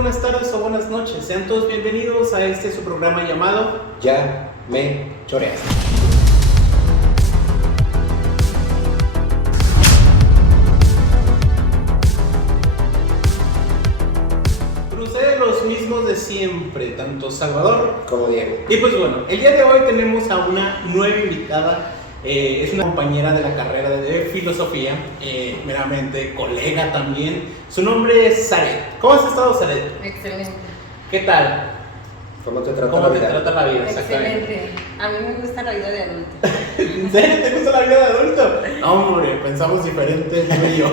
buenas tardes o buenas noches. Sean todos bienvenidos a su programa llamado Ya me choreas. Crucé los mismos de siempre, tanto Salvador Como Diego. y pues bueno, el día de hoy tenemos a una nueva invitada. Es una compañera de la carrera de filosofía, meramente colega también. Su nombre es Zaret. ¿Cómo has estado, Zaret? Excelente. ¿Qué tal? ¿Cómo te trata ¿Cómo la te vida? trata la vida? Exactamente. Excelente. A mí me gusta la vida de adulto. ¿En serio te gusta la vida de adulto? No, hombre, pensamos diferente tú y yo.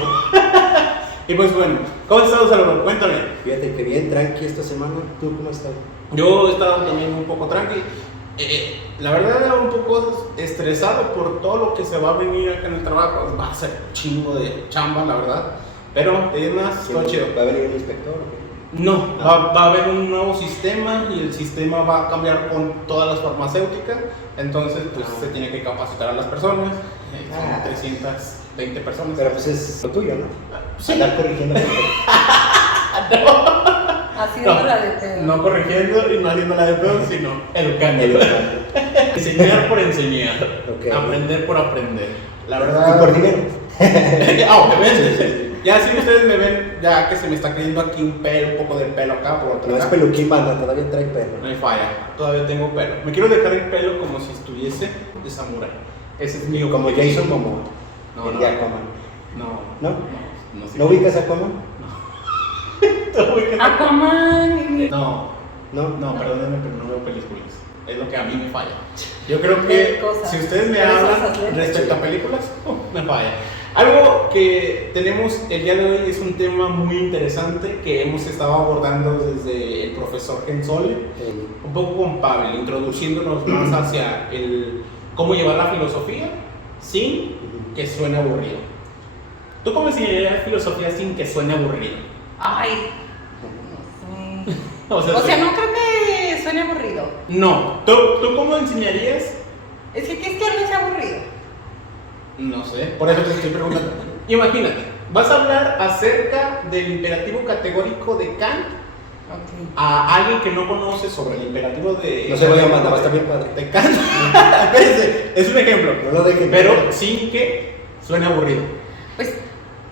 Y pues bueno, ¿cómo has estado, Salvador? Cuéntame. Fíjate que bien tranqui esta semana. ¿Tú cómo estás? Yo he estado también un poco tranqui. La verdad, un poco estresado por todo lo que se va a venir acá en el trabajo. Va a ser chingo de chamba, la verdad. Pero, además, todo chido. ¿Va a venir un inspector? No, va a haber un nuevo sistema y el sistema va a cambiar con todas las farmacéuticas. Entonces, pues se tiene que capacitar a las personas. Son 320 personas. Pero pues es lo tuyo, ¿no? Sí. Andar corrigiendo gente. Haciéndola de pedo. No corrigiendo y no haciéndola de pedo, sino educando. Educando. Enseñar por enseñar. Ok. Aprender por aprender. La verdad. Y por dinero. Obviamente. Ya si ustedes me ven, ya que se me está cayendo aquí un poco de pelo acá por otro No es lado. peluquín, banda, todavía trae pelo. No hay falla, todavía tengo pelo. Me quiero dejar el pelo como si estuviese de samurái. Ese es mi Como objetivo. Jason Momoa. No, el no. de Aquaman. No. ¿No? No, sé. ¿No ubicas a Aquaman? ¿No ubicas a- Aquaman. No, No. perdónenme, pero no veo películas. Es lo que a mí me falla. Yo creo que Ver cosas. si ustedes me Ver hablan cosas, ver. respecto a películas, me falla. Algo que tenemos el día de hoy es un tema muy interesante que hemos estado abordando desde el profesor Gensole, un poco con Pavel, introduciéndonos más hacia el cómo llevar la filosofía sin que suene aburrido. ¿Tú cómo enseñarías filosofía sin que suene aburrido? Ay. No sé. O O sea, no creo que suene aburrido. No. ¿Tú cómo enseñarías? Es que, ¿qué es que algo sea aburrido? No sé, por eso te estoy preguntando. Imagínate, vas a hablar acerca del imperativo categórico de Kant Ok. a alguien que no conoce sobre el imperativo de... No se vaya a mandar, va a estar bien padre. De Kant. Espérense, es un ejemplo. No lo dejen. Pero sin que suene aburrido. Pues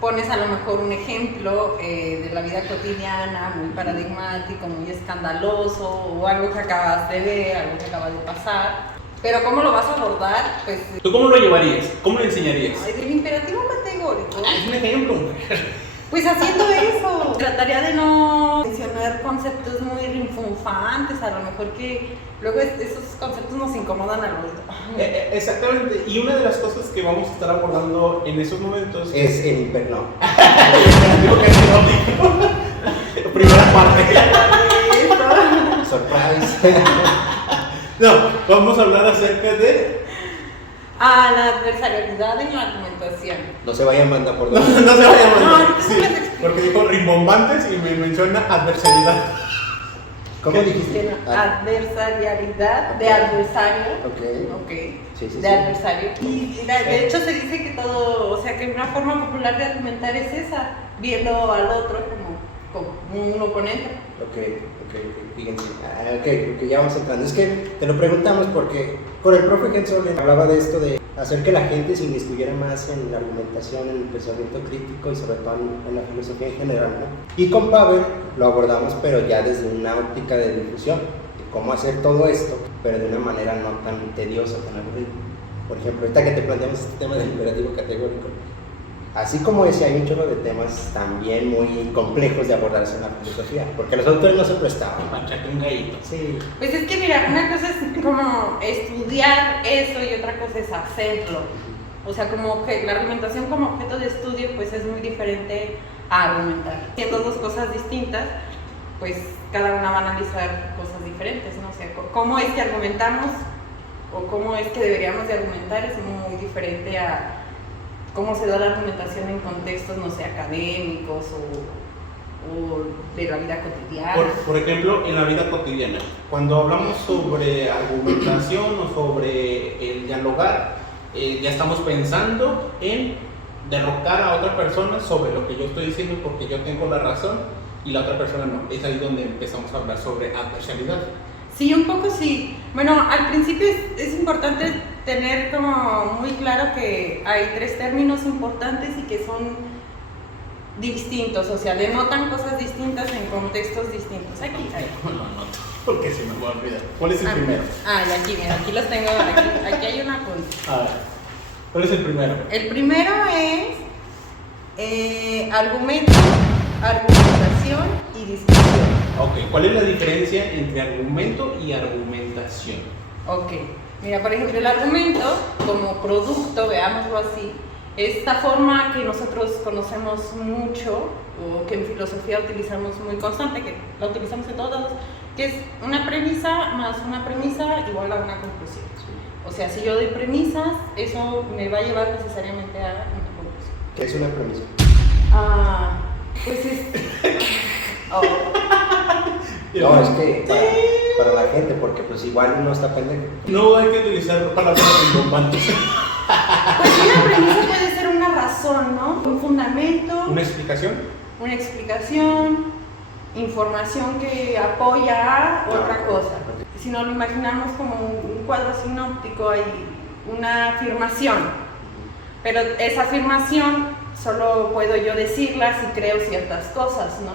pones a lo mejor un ejemplo de la vida cotidiana, muy paradigmático, muy escandaloso, o algo que acabas de ver, algo que acaba de pasar. Pero ¿cómo lo vas a abordar? Pues ¿Tú cómo lo llevarías? ¿Cómo lo enseñarías? ay, del imperativo categórico. Es un ejemplo, mujer. Pues haciendo eso, trataría de no mencionar conceptos muy rinfunfantes, a lo mejor que luego esos conceptos nos incomodan al oído. Exactamente, y una de las cosas que vamos a estar abordando en esos momentos Es el imperno. el imperativo categórico. Primera parte. Surprise. No, vamos a hablar acerca de... A la adversarialidad en la argumentación. No se vayan banda por No, dos. no se vaya a No, mandar. ahorita Sí, se las explico. porque dijo rimbombantes y me menciona adversidad. ¿Cómo dijiste? Tiene adversarialidad de adversario. Ok. Ok. Sí, sí, De sí. adversario. Y de hecho se dice que todo, o sea que una forma popular de argumentar es esa, viendo al otro como un oponente. Ok. Fíjense. Ok, ya vamos entrando. Es que te lo preguntamos porque con el profe Gensole hablaba de esto de hacer que la gente se inmiscuyera más en la argumentación, en el pensamiento crítico y sobre todo en la filosofía en general, ¿no? Y con Pavel lo abordamos, pero ya desde una óptica de difusión, de cómo hacer todo esto, pero de una manera no tan tediosa, tan aburrida. Por ejemplo, ahorita que te planteamos este tema del imperativo categórico, así como ese, hay un chorro de temas también muy complejos de abordarse en la filosofía, porque los autores no se prestaban. Machate un gallito. Sí. Pues es que mira, una cosa es como estudiar eso y otra cosa es hacerlo. O sea, como que la argumentación como objeto de estudio pues es muy diferente a argumentar. Siendo dos cosas distintas, pues cada una va a analizar cosas diferentes, ¿no? O sea, cómo es que argumentamos o cómo es que deberíamos de argumentar es muy diferente a cómo se da la argumentación en contextos, no sé, académicos o de la vida cotidiana. Por ejemplo, en la vida cotidiana, cuando hablamos sobre argumentación o sobre el dialogar, ya estamos pensando en derrocar a otra persona sobre lo que yo estoy diciendo porque yo tengo la razón y la otra persona no. Es ahí donde empezamos a hablar sobre adversariedad. Sí, un poco sí. Bueno, al principio es importante tener como muy claro que hay 3 términos importantes y que son distintos, o sea, denotan cosas distintas en contextos distintos. Aquí. No lo anoto porque se me va a olvidar. ¿Cuál es el primero? Y aquí, mira, aquí los tengo, aquí hay una cosa. A ver, ¿cuál es el primero? El primero es argumento, argumentación y discusión. Ok, ¿cuál es la diferencia entre argumento y argumentación? Ok, mira, por ejemplo, el argumento como producto, veámoslo así, es esta forma que nosotros conocemos mucho o que en filosofía utilizamos muy constante, que la utilizamos en todos lados, que es una premisa más una premisa igual a una conclusión. O sea, si yo doy premisas, eso me va a llevar necesariamente a una conclusión. ¿Qué es una premisa? Pues es... No, es que para la gente, porque pues igual uno está pendejo. No hay que utilizar palabras rimbombantes. Pues una premisa puede ser una razón, ¿no? Un fundamento. ¿Una explicación? Una explicación, información que apoya a otra cosa. Si no lo imaginamos como un cuadro sinóptico, hay una afirmación, pero esa afirmación solo puedo yo decirla si creo ciertas cosas, ¿no?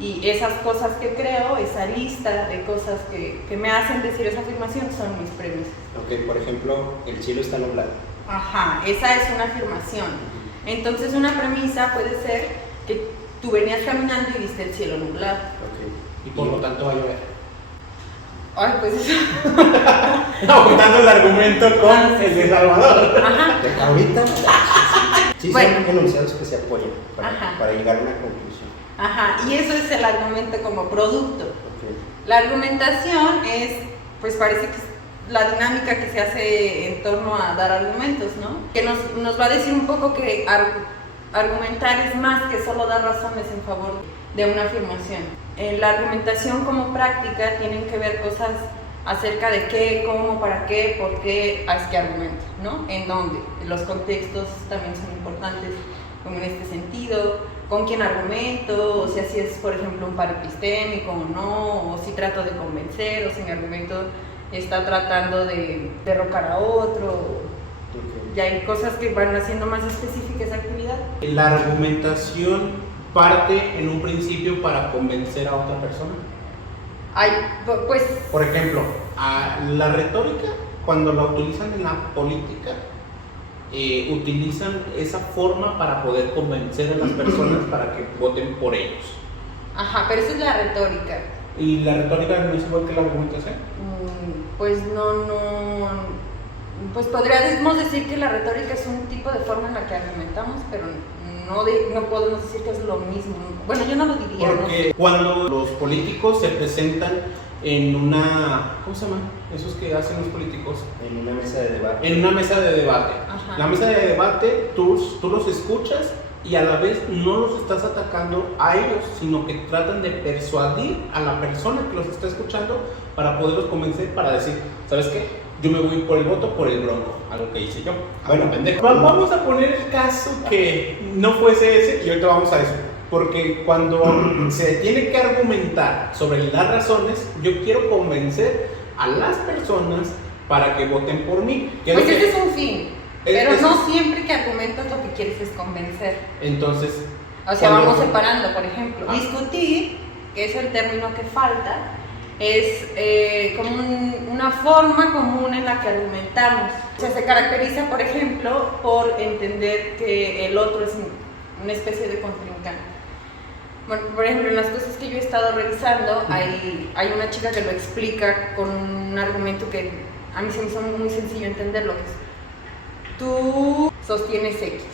Y esas cosas que creo, esa lista de cosas que me hacen decir esa afirmación son mis premisas. Ok, por ejemplo, el cielo está nublado. Ajá, esa es una afirmación. Entonces una premisa puede ser que tú venías caminando y viste el cielo nublado. Ok. Y por lo tanto va a llover. Ay, pues eso. Juntando el argumento con el de Salvador. Ajá. Ahorita sí Bueno. son enunciados que se apoyan Ajá. para llegar a una conclusión. Ajá, y eso es el argumento como producto. Ok. La argumentación es, pues parece que es la dinámica que se hace en torno a dar argumentos, ¿no? Que nos va a decir un poco que argumentar es más que solo dar razones en favor de una afirmación. La argumentación como práctica tienen que ver cosas acerca de qué, cómo, para qué, por qué es que argumento, ¿no? En dónde. Los contextos también son importantes, como en este sentido, con quién argumento, o sea, si es, por ejemplo, un par epistémico o no, o si trato de convencer, o si mi argumento está tratando de derrocar a otro. Ok. Y hay cosas que van haciendo más específica esa actividad. La argumentación parte en un principio para convencer a otra persona. Ay, pues... Por ejemplo, la retórica, cuando la utilizan en la política, utilizan esa forma para poder convencer a las personas para que voten por ellos. Ajá, pero esa es la retórica. ¿Y la retórica no es igual que la argumentación? Pues no... Pues podríamos decir que la retórica es un tipo de forma en la que argumentamos, pero no podemos decir que es lo mismo. Bueno, yo no lo diría. Porque cuando los políticos se presentan en una... ¿Cómo se llama? Esos que hacen los políticos. En una mesa de debate. En una mesa de debate. Ajá. La mesa de debate, tú los escuchas y a la vez no los estás atacando a ellos, sino que tratan de persuadir a la persona que los está escuchando para poderlos convencer, para decir, ¿sabes qué? Yo me voy por el voto, por el bronco, algo que hice yo. Bueno, pendejo. Vamos a poner el caso que no fuese ese y ahorita vamos a eso. Porque cuando se tiene que argumentar sobre las razones, yo quiero convencer a las personas para que voten por mí. Pues ese es un fin, pero eso no siempre que argumentas lo que quieres es convencer. Entonces, O sea, cuando- vamos separando, por ejemplo, discutir, que es el término que falta, es como una forma común en la que argumentamos. O sea, se caracteriza, por ejemplo, por entender que el otro es una especie de contrincante. Bueno, por ejemplo, en las cosas que yo he estado revisando, hay una chica que lo explica con un argumento que a mí se me hizo muy sencillo entenderlo, que es, tú sostienes X,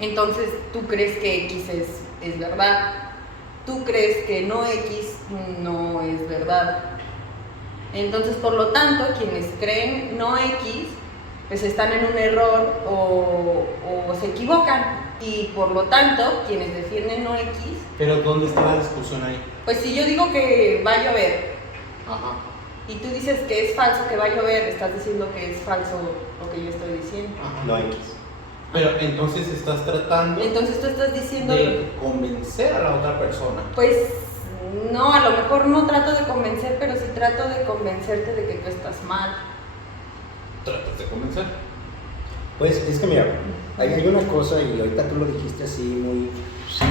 entonces tú crees que X es verdad, tú crees que no X no es verdad, entonces por lo tanto quienes creen no X pues están en un error o se equivocan, y por lo tanto quienes defienden no X, pero ¿dónde está la discusión ahí? pues si yo digo que va a llover Ajá. y tú dices que es falso que va a llover, estás diciendo que es falso lo que yo estoy diciendo. Ajá. No X. Pero entonces estás tratando Entonces tú estás diciendo, de convencer a la otra persona. pues no, a lo mejor no trato de convencer, pero sí trato de convencerte de que tú estás mal. Tratas de convencer. Pues es que mira, hay una cosa, y ahorita tú lo dijiste así muy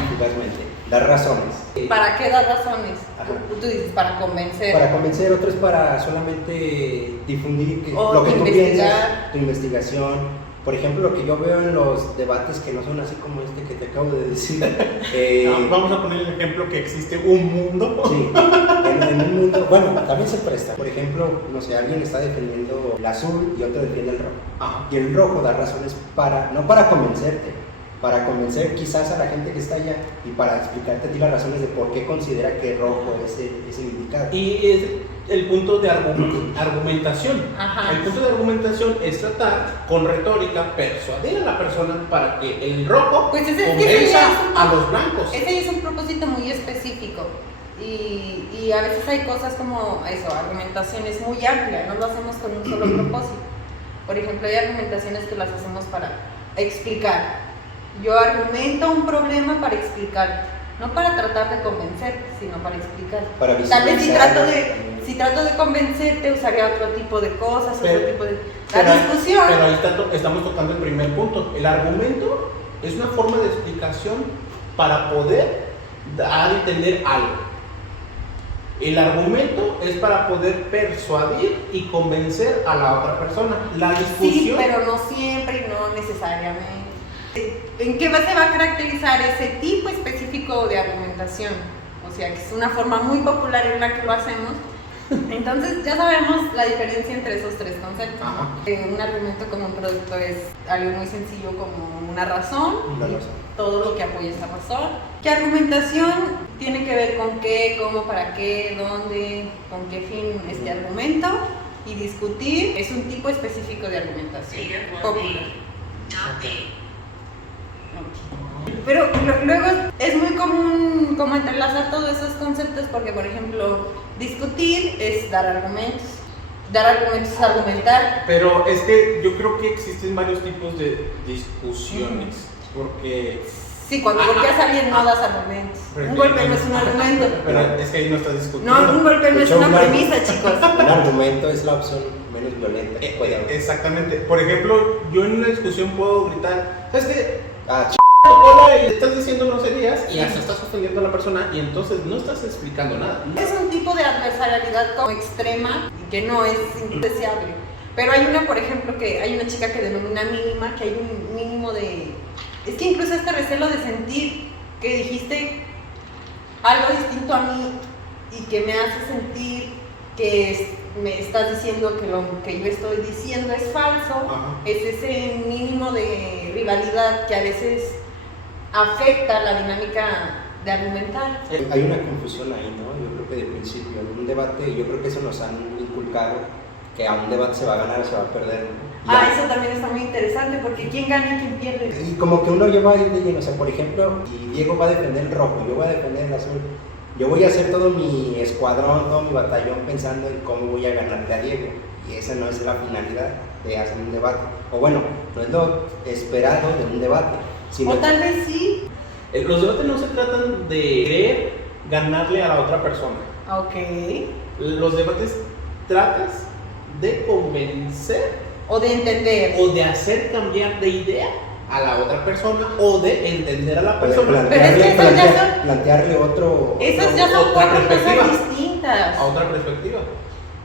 fugazmente, dar razones. ¿Para qué dar razones? Ajá. Tú dices, para convencer. Para convencer, otro es para solamente difundir O lo que tú investigar. piensas, tu investigación. Por ejemplo, lo que yo veo en los debates que no son así como este que te acabo de decir. Vamos a poner el ejemplo que existe un mundo. Sí, en un mundo, bueno, también se presta. Por ejemplo, no sé, alguien está defendiendo el azul y otro defiende el rojo. Ajá. Y el rojo da razones no para convencerte, para convencer quizás a la gente que está allá y para explicarte a ti las razones de por qué considera que rojo es el indicado. Y es el punto de argumentación. Ajá. El punto de argumentación es tratar con retórica, persuadir a la persona para que el rojo Pues ese convenza ya es un- a los blancos. Ese es un propósito muy específico. Y a veces hay cosas como eso, argumentaciones muy amplias, no lo hacemos con un solo propósito. Por ejemplo, hay argumentaciones que las hacemos para explicar. Yo argumento un problema para explicar, no para tratar de convencerte, sino para explicar. Para Tal vez visualizar. si trato de convencerte, usaría otro tipo de cosas, Pero- otro tipo de... Pero- La discusión... Pero ahí estamos tocando el primer punto. El argumento es una forma de explicación para poder dar a entender algo. El argumento es para poder persuadir y convencer a la otra persona. La discusión. Sí, pero no siempre y no necesariamente. ¿En qué se va a caracterizar ese tipo específico de argumentación? O sea, que es una forma muy popular en la que lo hacemos. Entonces ya sabemos la diferencia entre esos tres conceptos. Ajá. Un argumento como un producto es algo muy sencillo como una razón, Una razón. todo lo que apoya esa razón. ¿Qué argumentación tiene que ver con qué, cómo, para qué, dónde, con qué fin este argumento? Y discutir es un tipo específico de argumentación popular. Pero luego es muy común como entrelazar todos esos conceptos porque, por ejemplo, discutir es dar argumentos es argumentar. Pero es que yo creo que existen varios tipos de discusiones. Porque. Sí, cuando golpeas a alguien no das argumentos. Un golpe no es un argumento. Pero es que ahí no estás discutiendo. No, un golpe no De es hecho, una un premisa, chicos. Un argumento es la opción menos violenta que puede haber. Exactamente. Por ejemplo, yo en una discusión puedo gritar, ¿sabes qué? Ah, Cola, y le estás diciendo groserías y hasta estás ofendiendo a la persona y entonces no estás explicando nada. Es un tipo de adversarialidad como extrema y que no es indeseable. Pero hay una, por ejemplo, que hay una chica que denomina mínima, que hay un mínimo de... Es que incluso este recelo de sentir que dijiste algo distinto a mí y que me hace sentir que me estás diciendo que lo que yo estoy diciendo es falso. Ajá. Es ese mínimo de rivalidad que a veces afecta la dinámica de argumentar. hay una confusión ahí, ¿no? Yo creo que de principio, en un debate, yo creo que eso nos han inculcado, que a un debate se va a ganar o se va a perder, ¿no? Eso también está muy interesante porque quién gana y quién pierde. Y como que uno lleva ahí de lleno, o sea, por ejemplo, si Diego va a defender el rojo, yo voy a defender el azul, yo voy a hacer todo mi escuadrón, todo mi batallón pensando en cómo voy a ganarte a Diego. Y esa no es la finalidad de hacer un debate. O bueno, no es lo esperado de un debate. Sino O tal vez sí. Los debates no se tratan de querer ganarle a la otra persona. Ok. Los debates tratas de convencer O de entender. o de hacer cambiar de idea a la otra persona o de entender a la Pero persona Pero es que esos ya son- plantearle otro... Esas ya son otra cuatro perspectiva. cosas distintas. a otra perspectiva.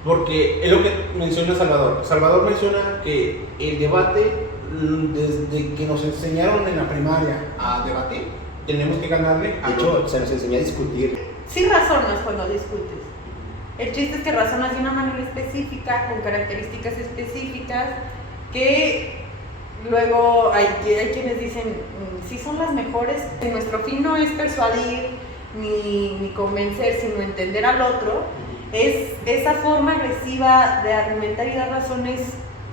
Porque es lo que menciona Salvador. Salvador menciona que el debate, desde que nos enseñaron en la primaria a debatir, tenemos que ganarle a De hecho, se nos enseñó a discutir. Sí razonas cuando discutes. El chiste es que razonas de una manera específica, con características específicas, que luego hay quienes dicen, sí son las mejores. Nuestro fin no es persuadir ni convencer, sino entender al otro. ¿Es esa forma agresiva de argumentar y dar razones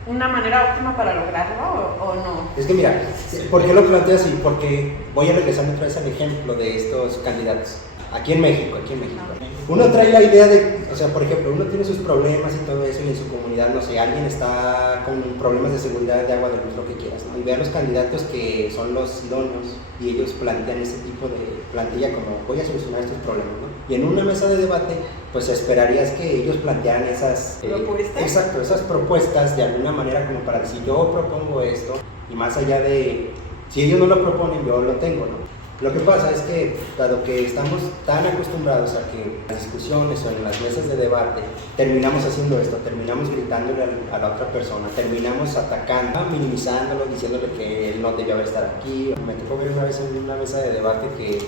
una manera óptima para lograrlo o no? Es que mira, ¿por qué lo planteo así? Porque voy a regresar otra vez al ejemplo de estos candidatos. Aquí en México. Uno trae la idea de, o sea, por ejemplo, uno tiene sus problemas y todo eso y en su comunidad, no sé, alguien está con problemas de seguridad de agua, de luz, lo que quieras, ¿no? Y ve a los candidatos que son los idóneos y ellos plantean ese tipo de plantilla como voy a solucionar estos problemas, ¿no? Y en una mesa de debate, pues esperarías que ellos plantearan esas ¿Propuestas? Exacto, esas propuestas de alguna manera como para decir yo propongo esto y más allá de, si ellos no lo proponen, yo lo tengo, ¿no? Lo que pasa es que, dado que estamos tan acostumbrados a que en las discusiones o en las mesas de debate terminamos haciendo esto, terminamos gritándole a la otra persona, terminamos atacando, minimizándolo, diciéndole que él no debió haber estado aquí. Me tocó ver una vez en una mesa de debate que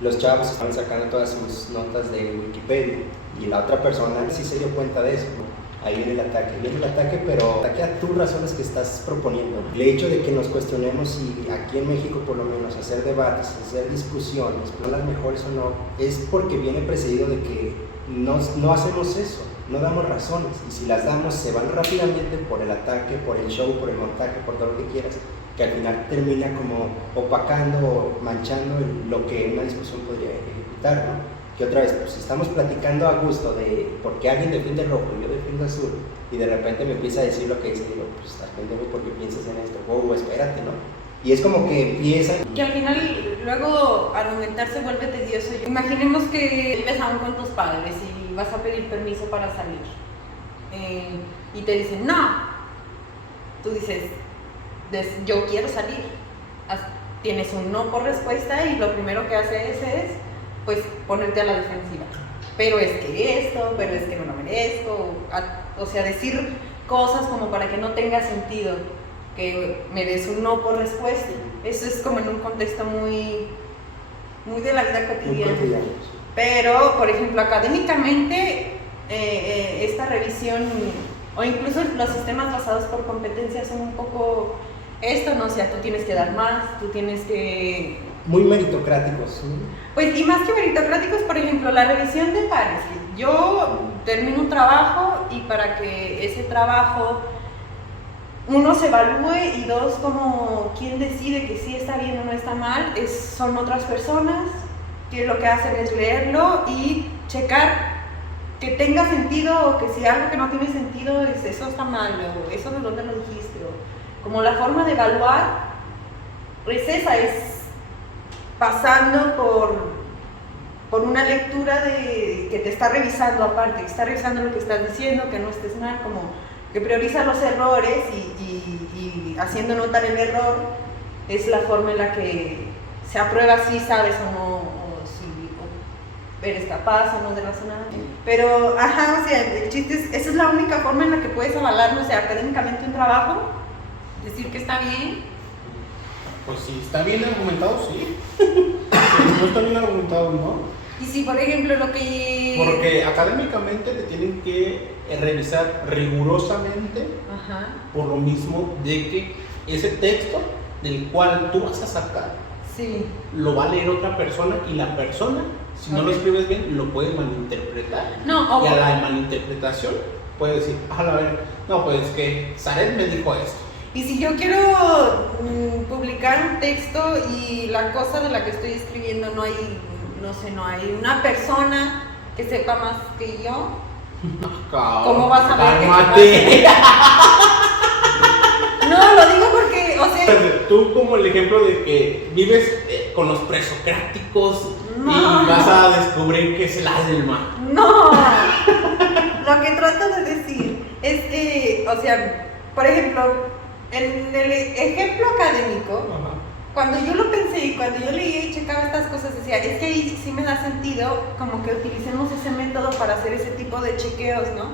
los chavos estaban sacando todas sus notas de Wikipedia y la otra persona sí se dio cuenta de eso, ¿no? Ahí viene el ataque, pero ataque a tus razones que estás proponiendo. El hecho de que nos cuestionemos si aquí en México por lo menos hacer debates, hacer discusiones, son las mejores o no, es porque viene precedido de que no hacemos eso, no damos razones, y si las damos se van rápidamente por el ataque, por el show, por el montaje, por todo lo que quieras, que al final termina como opacando o manchando lo que una discusión podría evitar, ¿no? Que otra vez, pues estamos platicando a gusto de por qué alguien defiende rojo y yo defiendo azul y de repente me empieza a decir lo que dice y digo, pues estás pendejo porque piensas en esto, wow, espérate, ¿no? Y es como que empiezan... Que al final luego argumentar se vuelve tedioso. Imaginemos que vives aún con tus padres y vas a pedir permiso para salir y te dicen no, tú dices yo quiero salir, tienes un no por respuesta y lo primero que haces es pues ponerte a la defensiva, pero es que no lo merezco, o sea, decir cosas como para que no tenga sentido que me des un no por respuesta. Eso es como en un contexto muy de la vida cotidiana. Pero, por ejemplo, académicamente, esta revisión, o incluso los sistemas basados por competencias son un poco esto, ¿no? O sea, tú tienes que dar más, tú tienes que... Muy meritocráticos. Pues, y más que meritocráticos, por ejemplo, la revisión de pares. Yo termino un trabajo y para que ese trabajo, uno, se evalúe y dos, como quién decide que sí está bien o no está mal, son otras personas que lo que hacen es leerlo y checar que tenga sentido o que si algo que no tiene sentido es eso está mal o eso de dónde lo dijiste. O, como la forma de evaluar es esa, es pasando por una lectura de que te está revisando aparte, que está revisando lo que estás diciendo, que no estés mal, como que prioriza los errores y haciendo notar el error es la forma en la que se aprueba si sabes o no, o si eres capaz o no de razonar. Pero, o sea, el chiste es, esa es la única forma en la que puedes avalar, no sé, académicamente un trabajo, decir que está bien. Pues si está bien argumentado, sí. Si no está bien argumentado, no. Y si, por ejemplo, lo que... Porque académicamente te tienen que revisar rigurosamente, por lo mismo de que ese texto del cual tú vas a sacar, sí, lo va a leer otra persona y la persona, si no lo escribes bien, lo puede malinterpretar. No, y a la malinterpretación puede decir, a ver, no, pues que Zaret me dijo esto. Y si yo quiero publicar un texto y la cosa de la que estoy escribiendo no hay una persona que sepa más que yo, ¿cómo vas a ver que No, lo digo porque, o sea... Tú como el ejemplo de que vives con los presocráticos y vas a descubrir que es el alma. No, lo que trato de decir es que, o sea, por ejemplo... En el ejemplo académico, cuando yo lo pensé y cuando yo leía y checaba estas cosas, decía, es que ahí sí me da sentido como que utilicemos ese método para hacer ese tipo de chequeos, ¿no?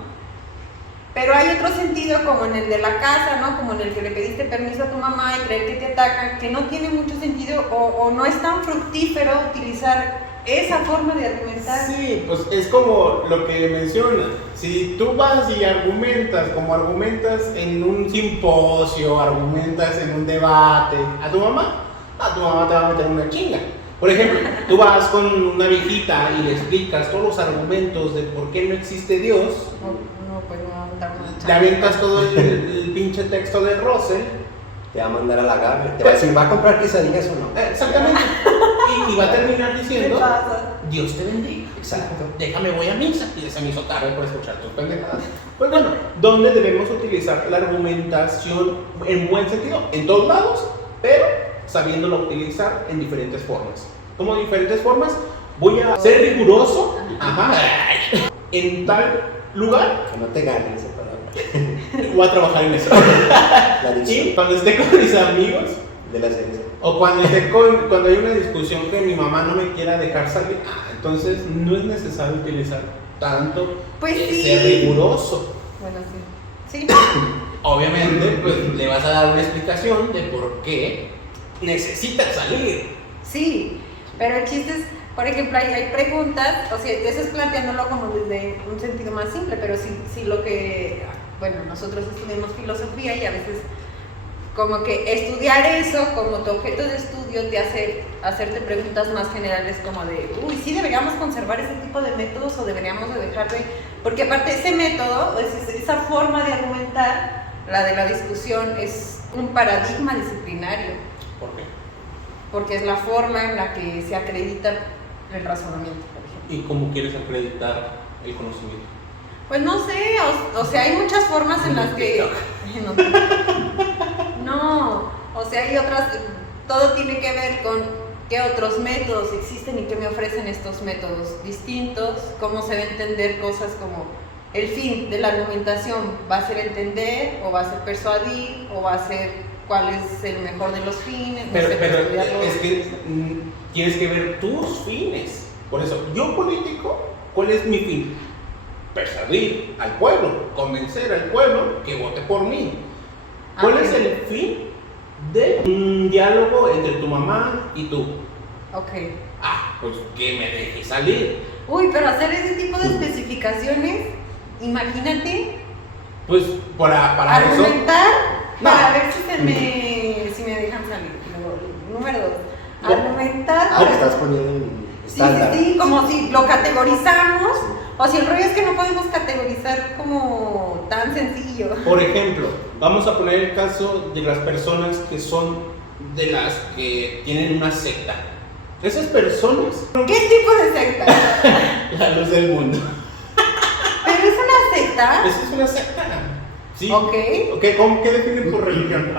Pero hay otro sentido como en el de la casa, ¿no? Como en el que le pediste permiso a tu mamá y creer que te atacan, que no tiene mucho sentido o no es tan fructífero utilizar esa forma de argumentar. Sí, pues es como lo que mencionas. Si tú vas y argumentas, como argumentas en un simposio, argumentas en un debate, a tu mamá te va a meter una chinga. Por ejemplo, tú vas con una viejita y le explicas todos los argumentos de por qué no existe Dios. Pues me va a mandar una chinga. Le avientas todo el pinche texto de Russell. Te va a mandar a la gama, te va a decir, ¿va a comprar quesadillas o no? Exactamente. Y va a terminar diciendo, ¿Qué pasa? Dios te bendiga. Exacto. Déjame voy a misa y se me hizo tarde por escuchar tus pendejadas. Pues bueno, ¿dónde debemos utilizar la argumentación en buen sentido? En todos lados, pero sabiéndola utilizar en diferentes formas. ¿Cómo diferentes formas? Voy a ser riguroso en tal lugar. Que no te gane esa palabra. Voy a trabajar en eso. La Y dicción cuando esté con mis amigos, de la serie. o cuando hay una discusión que mi mamá no me quiera dejar salir, entonces no es necesario utilizar tanto Pues sí. ser riguroso. Bueno, sí. Sí. Obviamente, pues le vas a dar una explicación de por qué necesitas salir. Sí, pero el chiste es, por ejemplo, hay preguntas, o sea, eso es planteándolo como desde un sentido más simple, pero si lo que, bueno, nosotros estudiamos filosofía y a veces como que estudiar eso como tu objeto de estudio te hace hacerte preguntas más generales como de, uy, ¿sí deberíamos conservar ese tipo de métodos o deberíamos de dejar de...? Porque aparte ese método, esa forma de argumentar, la de la discusión, es un paradigma disciplinario. ¿Por qué? Porque es la forma en la que se acredita el razonamiento, por ejemplo. ¿Y cómo quieres acreditar el conocimiento? Pues no sé, o sea, hay muchas formas en las que... No, o sea, hay otras, todo tiene que ver con qué otros métodos existen y qué me ofrecen estos métodos distintos, cómo se va a entender cosas como el fin de la argumentación, ¿va a ser entender o va a ser persuadir o va a ser cuál es el mejor de los fines? Pero, no sé, pero estudiarlo. es que tienes que ver tus fines. Por eso, yo político, ¿cuál es mi fin? Persuadir al pueblo, convencer al pueblo que vote por mí. ¿Cuál es el fin de un diálogo entre tu mamá y tú? Ok. Pues que me dejes salir. Uy, pero hacer ese tipo de especificaciones, imagínate, Pues para eso. argumentar No. para ver si me dejan salir. Luego, número 2, ¿Cómo? argumentar. Ah, que estás poniendo un estándar. Sí, como si lo categorizamos, o si el rollo es que no podemos categorizar como tan sencillo. Por ejemplo, vamos a poner el caso de las personas que son de las que tienen una secta. Esas personas, ¿Qué tipo de secta? la luz del mundo. ¿Pero es una secta? Esa es una secta. Sí. Ok. ¿Cómo qué definen por religión?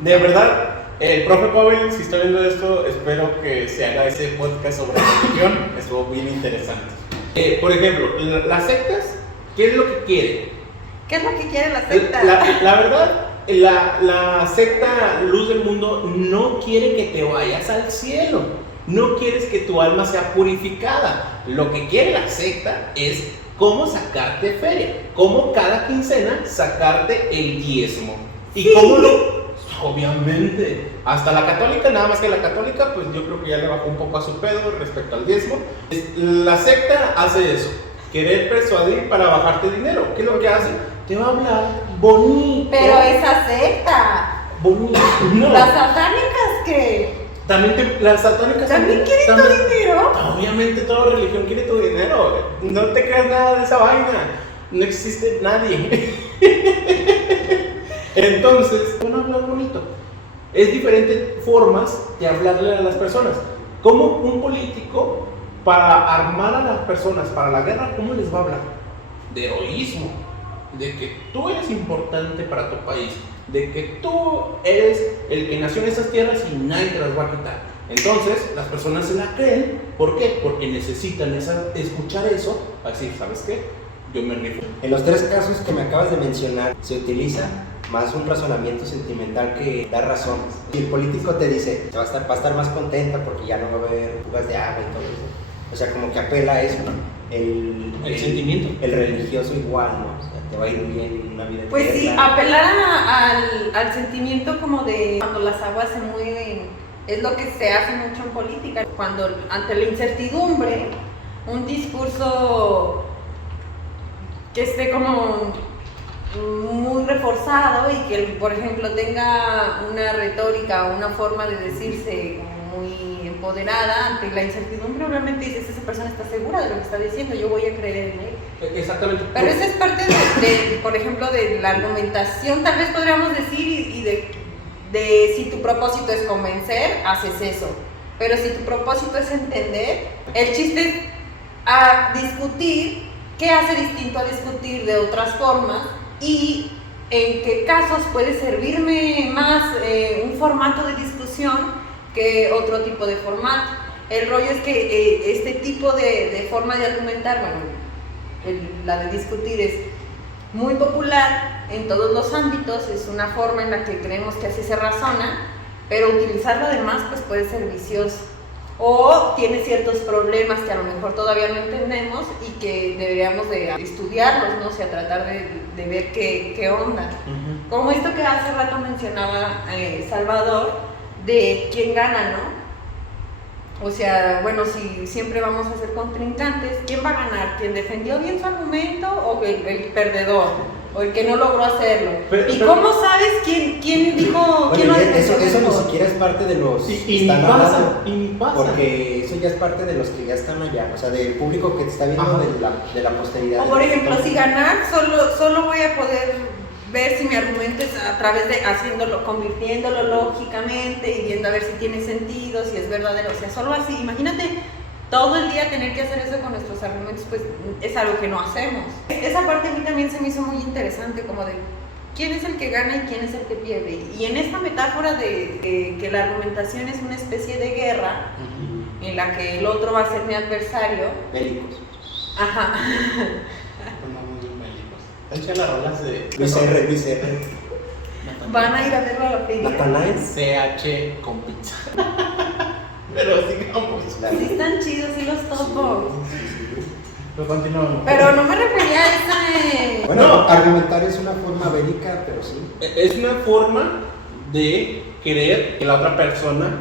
De verdad, el profe Pavel, si está viendo esto, espero que se haga ese podcast sobre religión. Estuvo bien interesante. Por ejemplo, las sectas, ¿qué es lo que quieren? ¿Qué es lo que quiere la secta? La verdad, la secta Luz del Mundo no quiere que te vayas al cielo. No quieres que tu alma sea purificada. Lo que quiere la secta es cómo sacarte feria, cómo cada quincena sacarte el diezmo. ¿Y Sí. cómo lo...? Obviamente, hasta la católica, nada más que la católica, pues yo creo que ya le bajó un poco a su pedo respecto al diezmo. La secta hace eso, querer persuadir para bajarte dinero. ¿Qué es lo que hace? Te va a hablar bonito. Pero esa secta, Bonito. No. las satánicas que Las satánicas también quieren tu dinero. Obviamente toda religión quiere tu dinero. No te creas nada de esa vaina. No existe nadie. Entonces, van a hablar bonito. Es diferentes formas de hablarle a las personas. Como un político, para armar a las personas para la guerra, ¿cómo les va a hablar? De heroísmo, de que tú eres importante para tu país, de que tú eres el que nació en esas tierras y nadie te las va a quitar. Entonces, las personas se la creen. ¿Por qué? Porque necesitan escuchar eso, así, ¿sabes qué? Yo me rifo. En los tres casos que me acabas de mencionar, se utiliza más un razonamiento sentimental que dar razones. Y el político te dice, va a estar más contenta porque ya no va a haber fugas de agua y todo eso. O sea, como que apela a eso, ¿no? El sentimiento. El religioso igual, ¿no? O sea, te va a ir bien en una vida Pues sí, eterna. apelar al sentimiento como de cuando las aguas se mueven, es lo que se hace mucho en política. Cuando ante la incertidumbre, un discurso que esté como muy reforzado y que, por ejemplo, tenga una retórica o una forma de decirse muy empoderada ante la incertidumbre, obviamente dices, esa persona está segura de lo que está diciendo, yo voy a creer en él. Exactamente. Pero esa es parte por ejemplo, de la argumentación, tal vez podríamos decir, y de si tu propósito es convencer, haces eso. Pero si tu propósito es entender, el chiste es a discutir qué hace distinto a discutir de otras formas y en qué casos puede servirme más un formato de discusión que otro tipo de formato. El rollo es que este tipo de forma de argumentar, bueno, la de discutir es muy popular en todos los ámbitos, es una forma en la que creemos que así se razona, pero utilizarlo además pues puede ser vicioso o tiene ciertos problemas que a lo mejor todavía no entendemos y que deberíamos de estudiarlos, ¿no? O sea, tratar de ver qué onda. Como esto que hace rato mencionaba Salvador, de quién gana, ¿no? O sea, bueno, si siempre vamos a ser contrincantes, ¿quién va a ganar? ¿Quién defendió bien su argumento o el perdedor? O el que no logró hacerlo. ¿Cómo sabes quién dijo? Bueno, ¿quién lo eso defendió ni mejor? siquiera es parte de los Y que ni están pasa, hablando, y ni pasa. porque eso ya es parte de los que ya están allá, o sea, del público que te está viendo de la posteridad. O por ejemplo, si ganar, solo voy a poder ver si mi argumento es a través de haciéndolo, convirtiéndolo lógicamente y viendo a ver si tiene sentido, si es verdadero, o sea, solo así. Imagínate todo el día tener que hacer eso con nuestros argumentos, pues es algo que no hacemos. Esa parte a mí también se me hizo muy interesante, como de quién es el que gana y quién es el que pierde. Y en esta metáfora de que la argumentación es una especie de guerra, en la que el otro va a ser mi adversario. Bélicos. Ajá. Echa las rolas de Luis R. Van a ir a verlo a la feria. Natanael. CH con pizza. Pero sigamos. Sí están chidos, sí los topo. Pero continuamos. Pero no me refería a esa... Bueno, No. argumentar es una forma bélica, pero sí. Es una forma de querer que la otra persona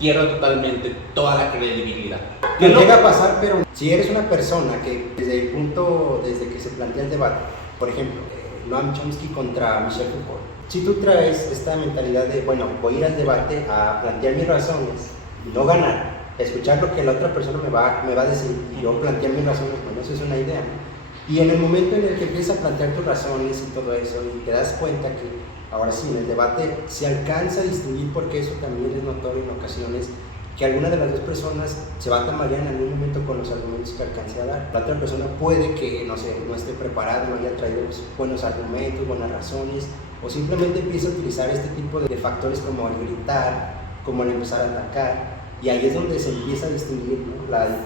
pierda totalmente toda la credibilidad. Que llega a pasar, pero si eres una persona que desde que se plantea el debate, por ejemplo, Noam Chomsky contra Michel Foucault, si tú traes esta mentalidad de, bueno, voy a ir al debate a plantear mis razones y no ganar, escuchar lo que la otra persona me va a decir y yo plantear mis razones, bueno, eso es una idea, ¿no? Y en el momento en el que empiezas a plantear tus razones y todo eso y te das cuenta que ahora sí, en el debate se alcanza a distinguir, porque eso también es notorio en ocasiones, que alguna de las dos personas se va a tambalear en algún momento con los argumentos que alcance a dar. La otra persona puede que, no sé, no esté preparada, no haya traído buenos argumentos, buenas razones, o simplemente empieza a utilizar este tipo de factores como el gritar, como el empezar a atacar, y ahí es donde se empieza a distinguir, ¿no?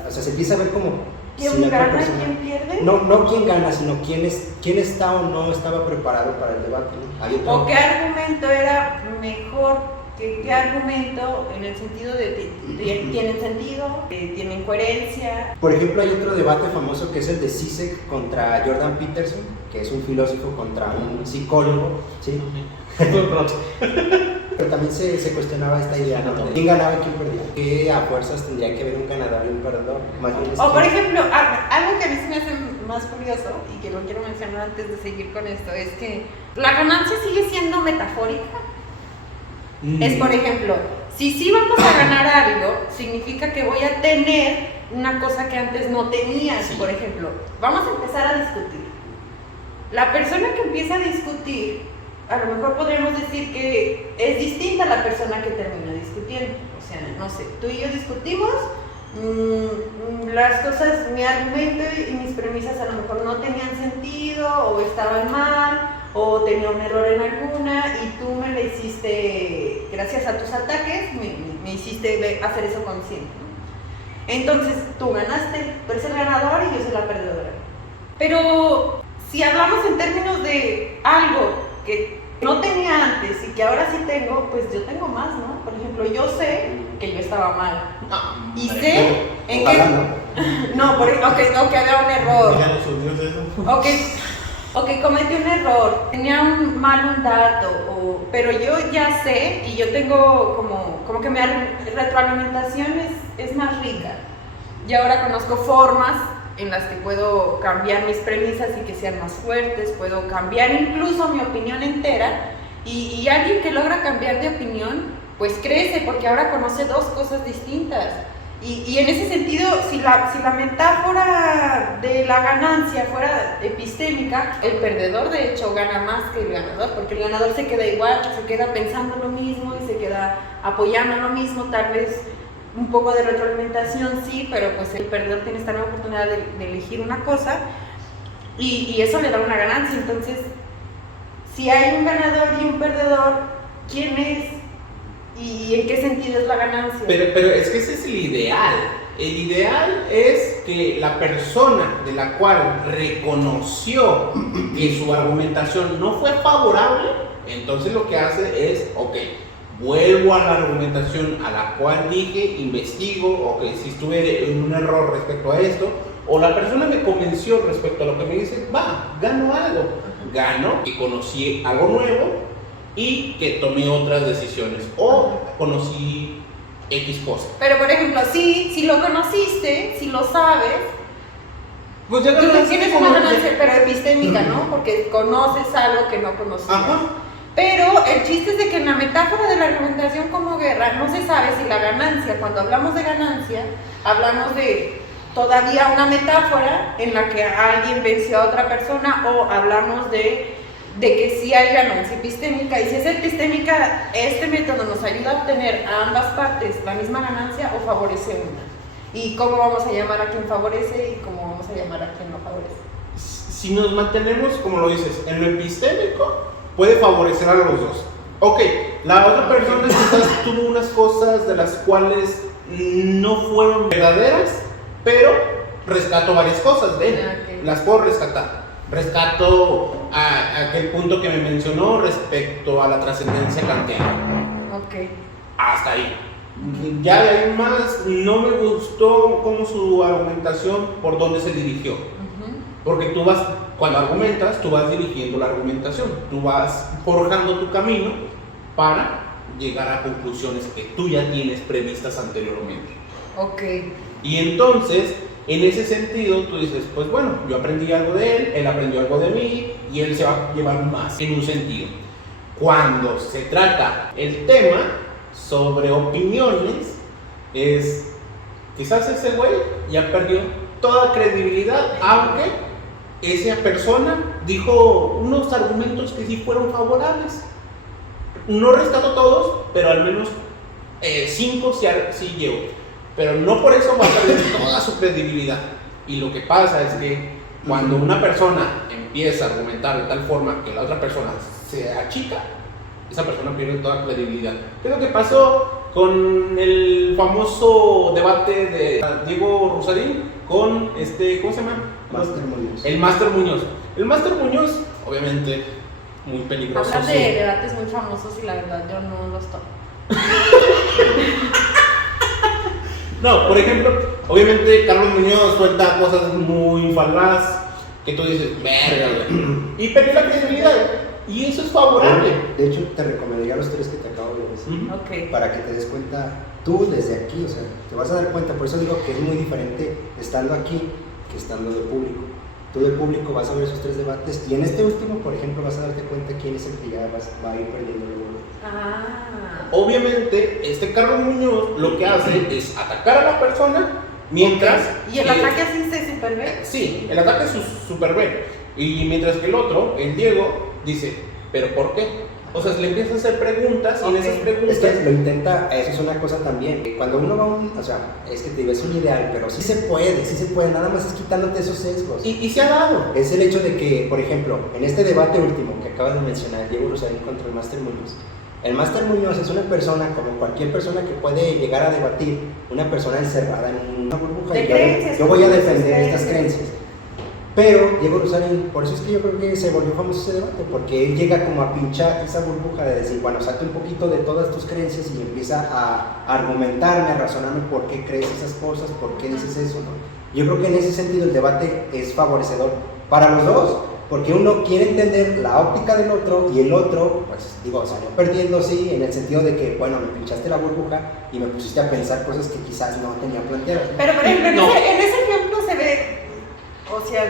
O sea, se empieza a ver como ¿Quién si la otra gana y persona- quién pierde? no quién gana, sino quién está o no estaba preparado para el debate, ¿no? Hay otro- ¿O qué argumento era mejor que qué argumento en el sentido de tienen sentido, tienen coherencia? Por ejemplo, hay otro debate famoso que es el de Zizek contra Jordan Peterson, que es un filósofo contra un psicólogo, ¿sí? Pero también se cuestionaba esta idea, ¿no? De quién ganaba y quién perdía. Que a fuerzas tendría que haber un ganador y un perdedor. Más bien es O por que- ejemplo, algo que a mí se me hace más curioso y que lo quiero mencionar antes de seguir con esto es que la ganancia sigue siendo metafórica. Es, por ejemplo, si sí vamos a ganar algo, significa que voy a tener una cosa que antes no tenía. Sí. Por ejemplo, vamos a empezar a discutir. La persona que empieza a discutir, a lo mejor podríamos decir que es distinta a la persona que termina discutiendo. O sea, no sé, tú y yo discutimos, las cosas, mi argumento y mis premisas a lo mejor no tenían sentido o estaban mal, o tenía un error en alguna y tú me le hiciste, gracias a tus ataques, me hiciste hacer eso consciente, ¿no? Entonces tú ganaste, tú eres el ganador y yo soy la perdedora. Pero si hablamos en términos de algo que no tenía antes y que ahora sí tengo, pues yo tengo más, ¿no? Por ejemplo, yo sé que yo estaba mal. Y sé en Ojalá, qué... ¿no? No, que había un error. Ya los unidos de eso. Ok, cometí un error, tenía un dato, pero yo ya sé y yo tengo como que mi retroalimentación es más rica. Y ahora conozco formas en las que puedo cambiar mis premisas y que sean más fuertes, puedo cambiar incluso mi opinión entera. Y alguien que logra cambiar de opinión, pues crece porque ahora conoce dos cosas distintas. Y en ese sentido, si la metáfora de la ganancia fuera epistémica, el perdedor de hecho gana más que el ganador, porque el ganador se queda igual, se queda pensando lo mismo y se queda apoyando lo mismo, tal vez un poco de retroalimentación sí, pero pues el perdedor tiene esta nueva oportunidad de elegir una cosa y eso le da una ganancia. Entonces, si hay un ganador y un perdedor, ¿quién es? ¿Y en qué sentido es la ganancia? Pero es que ese es el ideal. El ideal es que la persona de la cual reconoció que su argumentación no fue favorable, entonces lo que hace es, ok, vuelvo a la argumentación a la cual dije, investigo, ok, si estuve en un error respecto a esto, o la persona me convenció respecto a lo que me dice, va, gano algo. Gano y conocí algo nuevo y que tomé otras decisiones o conocí X cosa. Pero por ejemplo, si lo conociste, si lo sabes, pues ya tú ganaste tienes como una ganancia, pero epistémica, ¿no? Porque conoces algo que no conocías. Ajá. Pero el chiste es de que en la metáfora de la argumentación como guerra no se sabe si la ganancia, cuando hablamos de ganancia, hablamos de todavía una metáfora en la que alguien venció a otra persona, o hablamos de que sí hay ganancia epistémica, y si es epistémica, este método nos ayuda a obtener a ambas partes la misma ganancia o favorece una. ¿Y cómo vamos a llamar a quien favorece y cómo vamos a llamar a quien no favorece? Si nos mantenemos, como lo dices, en lo epistémico, puede favorecer a los dos. Ok, la otra persona quizás tuvo unas cosas de las cuales no fueron verdaderas, pero rescato varias cosas de él. Okay. Las puedo rescatar. Rescato a aquel punto que me mencionó respecto a la trascendencia kantiana. Ok. Hasta ahí. Ya de ahí más, no me gustó cómo su argumentación, por dónde se dirigió. Porque tú vas, cuando argumentas, tú vas dirigiendo la argumentación. Tú vas forjando tu camino para llegar a conclusiones que tú ya tienes previstas anteriormente. Ok. Y entonces, en ese sentido, tú dices, pues bueno, yo aprendí algo de él aprendió algo de mí, y él se va a llevar más en un sentido. Cuando se trata el tema sobre opiniones, es quizás ese güey ya perdió toda credibilidad, aunque esa persona dijo unos argumentos que sí fueron favorables. No rescato todos, pero al menos 5 sí llevo. Pero no por eso va a perder toda su credibilidad. Y lo que pasa es que cuando una persona empieza a argumentar de tal forma que la otra persona se achica, esa persona pierde toda credibilidad. ¿Qué es lo que pasó con el famoso debate de Diego Rusarín con ¿cómo se llama? Máster Muñoz. El Máster Muñoz. El Máster Muñoz, obviamente, muy peligroso. Hablas de debates muy famosos y la verdad yo no los toco. No, por ejemplo, obviamente Carlos Muñoz suelta cosas muy falaz que tú dices, verga, güey. Y perdió la credibilidad. Y eso es favorable. De hecho, te recomendaría los 3 que te acabo de decir. Ok. Para que te des cuenta tú desde aquí, o sea, te vas a dar cuenta. Por eso digo que es muy diferente estando aquí que estando de público. Tú de público vas a ver esos 3 debates, y en este último, por ejemplo, vas a darte cuenta quién es el que ya va a ir perdiendo el vuelo. Obviamente, Carlos Muñoz lo que hace es atacar a la persona mientras... ¿Y el ataque así se superve? Sí, el ataque es super bien. Y mientras que el otro, el Diego, dice, ¿pero por qué? O sea, se le empieza a hacer preguntas, y en esas preguntas... Es que lo intenta, eso es una cosa también. Cuando uno va a o sea, es que te digo, es un ideal, pero sí se puede, nada más es quitándote esos sesgos. Y se ha dado. Es el hecho de que, por ejemplo, en este debate último que acabas de mencionar, Diego Rusarín contra el Máster Muñoz. El Máster Muñoz es una persona, como cualquier persona que puede llegar a debatir, una persona encerrada en una burbuja. Y yo voy a defender estas creencias. Pero Diego Rusarín, por eso es que yo creo que se volvió famoso ese debate, porque él llega como a pinchar esa burbuja de decir, bueno, salte un poquito de todas tus creencias y empieza a argumentarme, a razonarme por qué crees esas cosas, por qué dices eso, ¿no? Yo creo que en ese sentido el debate es favorecedor para los dos, porque uno quiere entender la óptica del otro, y el otro, pues digo, salió perdiendo, sí, en el sentido de que, bueno, me pinchaste la burbuja y me pusiste a pensar cosas que quizás no tenía planteadas. Pero por ejemplo, No. en ese ejemplo se ve, o sea,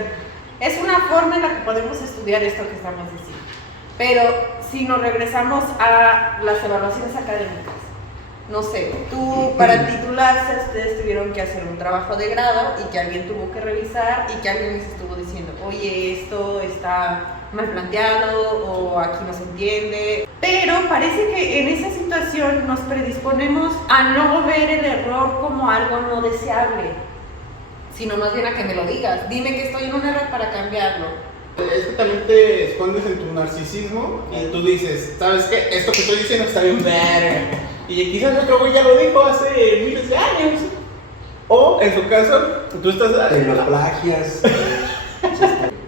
es una forma en la que podemos estudiar esto que estamos diciendo. Pero si nos regresamos a las evaluaciones académicas, no sé, tú para titularse ustedes tuvieron que hacer un trabajo de grado y que alguien tuvo que revisar y que alguien les estuvo diciendo, oye, esto está mal planteado o aquí no se entiende. Pero parece que en esa situación nos predisponemos a no ver el error como algo no deseable, sino más bien a que me lo digas. Dime que estoy en un error para cambiarlo. Es que también te escondes en tu narcisismo y tú dices, ¿sabes qué? Esto que estoy diciendo está bien verga. Y quizás otro güey ya lo dijo hace miles de años. O en su caso, tú estás... Te los plagias.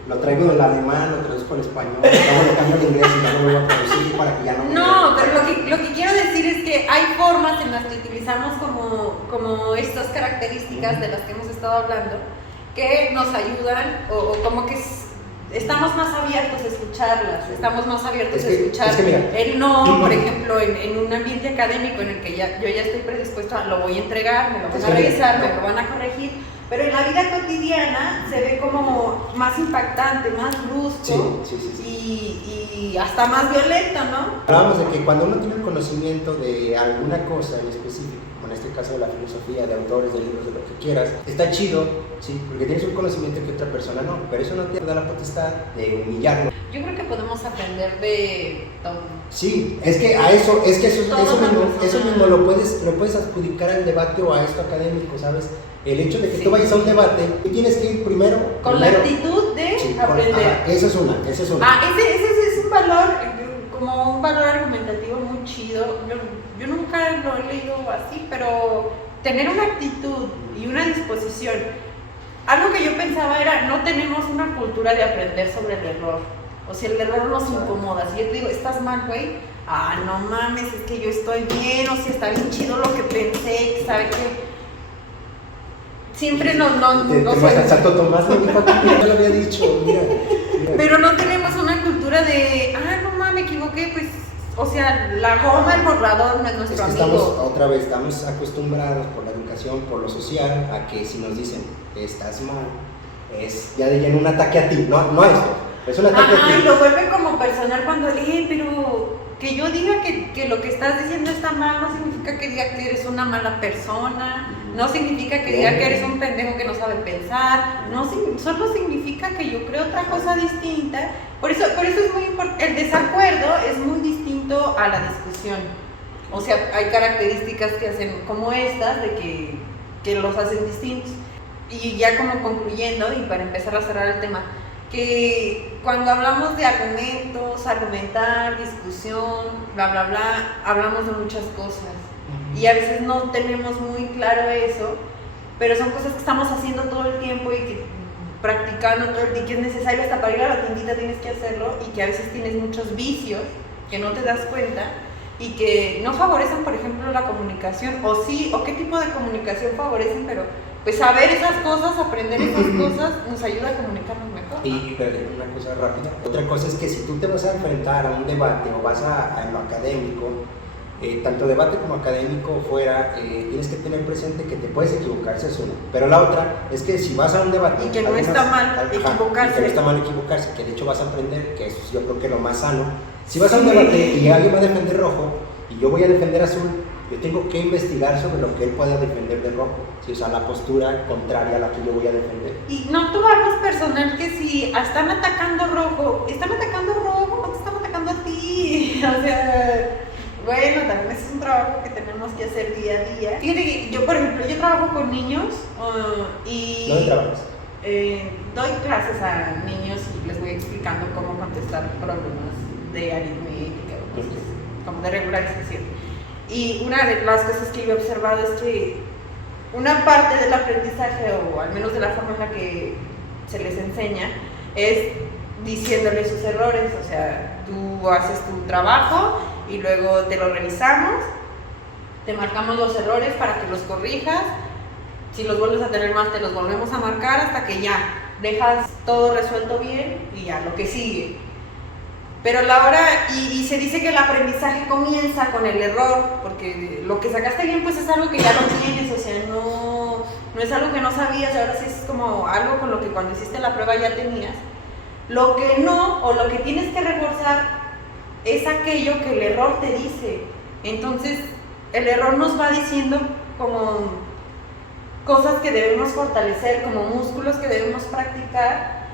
Lo traigo del alemán, lo traduzco al español, luego lo cambio al inglés y ya lo voy a traducir para que ya no... No, pero lo que quiero decir es que hay formas en las que utilizamos como estas características de las que hemos estado hablando que nos ayudan o como que estamos más abiertos a escucharlas, estamos más abiertos a escuchar el no, por ejemplo, en un ambiente académico en el que yo ya estoy predispuesto a lo voy a entregar, me lo van a revisar, me lo van a corregir, pero en la vida cotidiana se ve como más impactante, más brusco y hasta más violento, ¿no? Hablábamos de que cuando uno tiene el conocimiento de alguna cosa en específico, como en este caso de la filosofía, de autores, de libros, de lo que quieras, está chido, sí, porque tienes un conocimiento que otra persona no, pero eso no te da la potestad de humillarlo. Yo creo que podemos aprender de todo. Sí, es que eso mismo lo puedes adjudicar al debate o a esto académico, ¿sabes? El hecho de que tú vayas a un debate, tú tienes que ir primero... la actitud de aprender. Esa es una. Ese es un valor, como un valor argumentativo muy chido. Yo nunca lo he leído así, pero tener una actitud y una disposición. Algo que yo pensaba era, no tenemos una cultura de aprender sobre el error. O sea, el error nos incomoda. Si yo te digo, estás mal, güey, no mames, es que yo estoy bien, o sea, está bien chido lo que pensé, ¿sabe qué? Siempre no Santo Tomás me dijo que ya lo había dicho, mira. Pero no tenemos una cultura de, no mames, me equivoqué, pues, o sea, la goma, el borrador no es nuestro amigo. Estamos acostumbrados por la educación, por lo social, a que si nos dicen, estás mal, es ya de lleno un ataque a ti, no a eso. Es un ataque a ti. Y lo vuelve como personal cuando, pero que yo diga que lo que estás diciendo está mal no significa que diga que eres una mala persona, no significa que diga que eres un pendejo que no sabe pensar, solo significa que yo creo otra cosa distinta. Por eso es muy importante, el desacuerdo es muy distinto a la discusión. O sea, hay características que hacen como estas, de que los hacen distintos. Y ya como concluyendo, y para empezar a cerrar el tema, que cuando hablamos de argumentos, argumentar, discusión, bla, bla, bla, hablamos de muchas cosas. Y a veces no tenemos muy claro eso, pero son cosas que estamos haciendo todo el tiempo y que practicando todo el tiempo, que es necesario hasta para ir a la tiendita tienes que hacerlo, y que a veces tienes muchos vicios que no te das cuenta y que no favorecen, por ejemplo, la comunicación, o qué tipo de comunicación favorecen, pero pues saber esas cosas, aprender esas cosas, nos ayuda a comunicarnos mejor. Y una cosa rápida, otra cosa es que si tú te vas a enfrentar a un debate o vas a lo académico, tanto debate como académico fuera, tienes que tener presente que te puedes equivocar, esa es una. Pero la otra es que si vas a un debate... Y que no está mal equivocarse. Que no está mal equivocarse, que de hecho vas a aprender, que eso yo creo que es lo más sano. Si vas a un debate y alguien va a defender rojo y yo voy a defender azul, yo tengo que investigar sobre lo que él pueda defender de rojo, ¿sí? O sea, la postura contraria a la que yo voy a defender. Y no tomarnos personal que si están atacando rojo, no te están atacando a ti. O sea, bueno, también ese es un trabajo que tenemos que hacer día a día. Fíjate que yo, por ejemplo, yo trabajo con niños y... ¿Dónde trabajas? Doy clases a niños y les voy explicando cómo contestar problemas de aritmética, como de regularización. Y una de las cosas que yo he observado es que una parte del aprendizaje, o al menos de la forma en la que se les enseña, es diciéndoles sus errores. O sea, tú haces tu trabajo y luego te lo revisamos, te marcamos los errores para que los corrijas. Si los vuelves a tener más, te los volvemos a marcar hasta que ya dejas todo resuelto bien y ya, lo que sigue. Pero y se dice que el aprendizaje comienza con el error, porque lo que sacaste bien pues es algo que ya lo tienes, o sea, no es algo que no sabías, y ahora sí es como algo con lo que cuando hiciste la prueba ya tenías. Lo que no, o lo que tienes que reforzar, es aquello que el error te dice. Entonces, el error nos va diciendo como cosas que debemos fortalecer, como músculos que debemos practicar,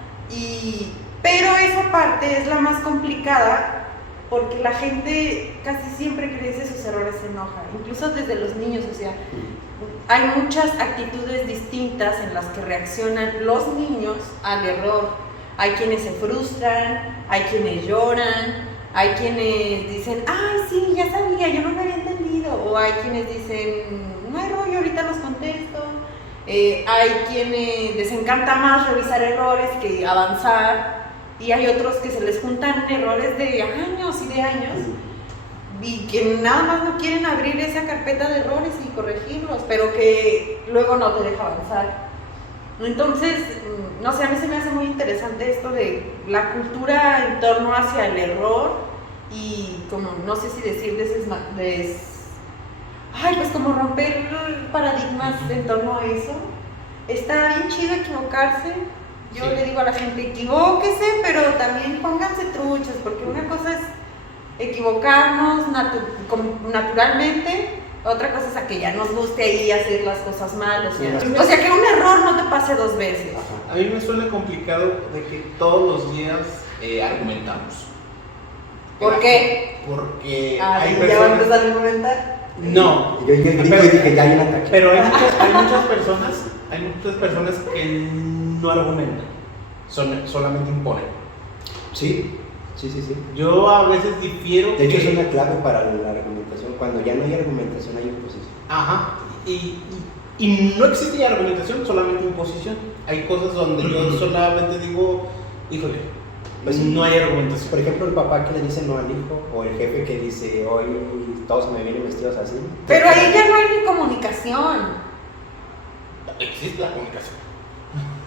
pero esa parte es la más complicada porque la gente casi siempre que dice sus errores se enoja, incluso desde los niños, o sea, hay muchas actitudes distintas en las que reaccionan los niños al error. Hay quienes se frustran, hay quienes lloran, hay quienes dicen, ay sí, ya sabía, yo no me había entendido, o hay quienes dicen, no hay rollo, ahorita los contesto. Hay quienes les encanta más revisar errores que avanzar, y hay otros que se les juntan errores de años y de años y que nada más no quieren abrir esa carpeta de errores y corregirlos, pero que luego no te deja avanzar. Entonces, no sé, a mí se me hace muy interesante esto de la cultura en torno hacia el error y como, no sé si decir pues como romper paradigmas en torno a eso. Está bien chido equivocarse. Yo le digo a la gente, equivóquese, pero también pónganse truchas, porque una cosa es equivocarnos naturalmente, otra cosa es a que ya nos guste ahí hacer las cosas mal, o sea que un error no te pase 2 veces. A mí me suena complicado de que todos los días argumentamos. ¿Por qué? Porque hay personas... ¿Ya van a empezar a argumentar? No. Yo dije, ya hay un ataque. Pero hay muchas personas que no argumentan, solamente imponen. Sí. Yo a veces difiero. De hecho, es una clave para la argumentación. Cuando ya no hay argumentación, hay imposición. Ajá. Y no existe argumentación, solamente imposición. Hay cosas donde yo solamente digo, híjole, pues no hay argumentación. Por ejemplo, el papá que le dice no al hijo, o el jefe que dice, hoy todos me vienen vestidos así. Pero ahí ya no hay ni comunicación. Existe la comunicación.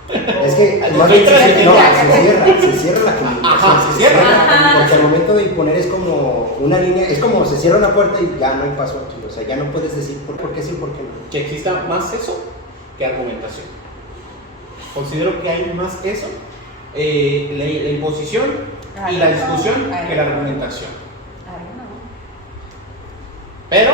Es que más bien se cierra la comunicación. Ajá, se cierra. Porque al momento de imponer es como una línea, es como se cierra una puerta y ya no hay paso aquí. O sea, ya no puedes decir por qué sí, por qué no. Que exista más eso que argumentación. Considero que hay más eso, la imposición y la discusión que la argumentación. Pero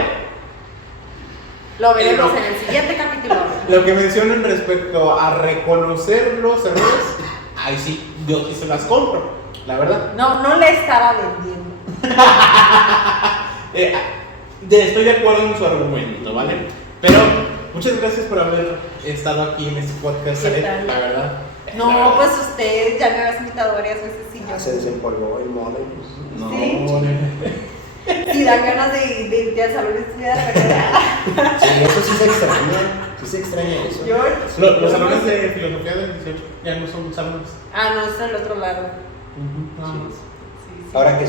lo veremos en el siguiente capítulo. Lo que mencionan respecto a reconocer los errores, ahí sí, yo sí se las compro, la verdad. No le estaba vendiendo. Estoy de acuerdo en su argumento, ¿vale? Pero muchas gracias por haber estado aquí en este podcast, la verdad. No, pues usted ya me habías invitado varias veces y yo. Se desempolvó el modo. Pues, no, ¿sí? Sí, dan ganas de irte al salón de estudiar, ¿verdad? Sí, eso sí se extraña. Sí se extraña eso. Los salones de filosofía del 18 ya no son salones. No, está al otro lado. Nada más. Sí. ¿Ahora qué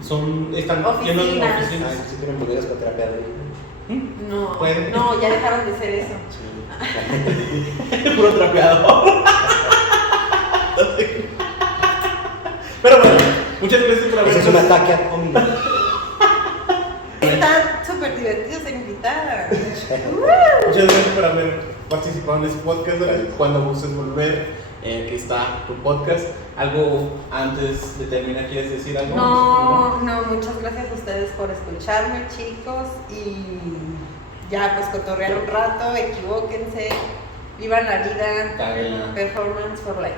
son? Están oficinas. llenos de oficinas. Sí, tienen bodegas con terapia de... No, ya dejaron de ser eso. Sí. Puro trapeador. Pero bueno, muchas gracias por haber. Ese es un ataque a comida. Está súper divertido ser invitada. Muchas gracias por haber participado en este podcast. Cuando gustes volver, aquí está tu podcast. ¿Algo antes de terminar quieres decir algo? No, muchas gracias a ustedes por escucharme, chicos. Y ya, pues cotorrear un rato, equivóquense, vivan la vida, Cáguenla. performance for life.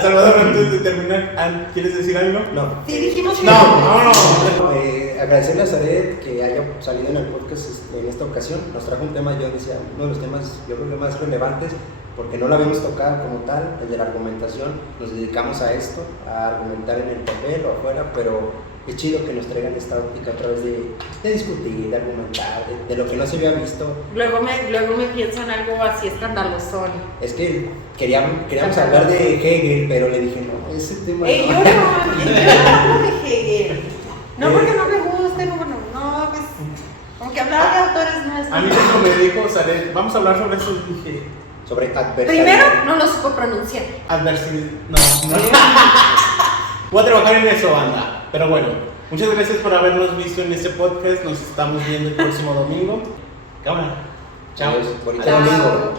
Salvador, antes de terminar, ¿quieres decir algo? No. Sí, dijimos que No. Agradecerle a Zaret que haya salido en el podcast en esta ocasión. Nos trajo un tema, yo decía, uno de los temas, yo creo que más relevantes, porque no lo habíamos tocado como tal, el de la argumentación. Nos dedicamos a esto, a argumentar en el papel o afuera, pero es chido que nos traigan esta óptica otra vez de discutir, de argumentar, de lo que no se había visto. Luego me pienso en algo así escandalosón. Es que queríamos hablar de Hegel, pero le dije, no, ese tema Yo no hablo de Hegel. No porque no me guste, no, pues como que hablar de autores no es... A mí cuando me dijo, Zaret, vamos a hablar sobre eso, dije... sobre adversidad. Primero, no lo supo pronunciar. Adversidad. No. Voy a trabajar en eso, banda. Pero bueno, muchas gracias por habernos visto en este podcast. Nos estamos viendo el próximo domingo. Cámara. Chao. Bonito domingo.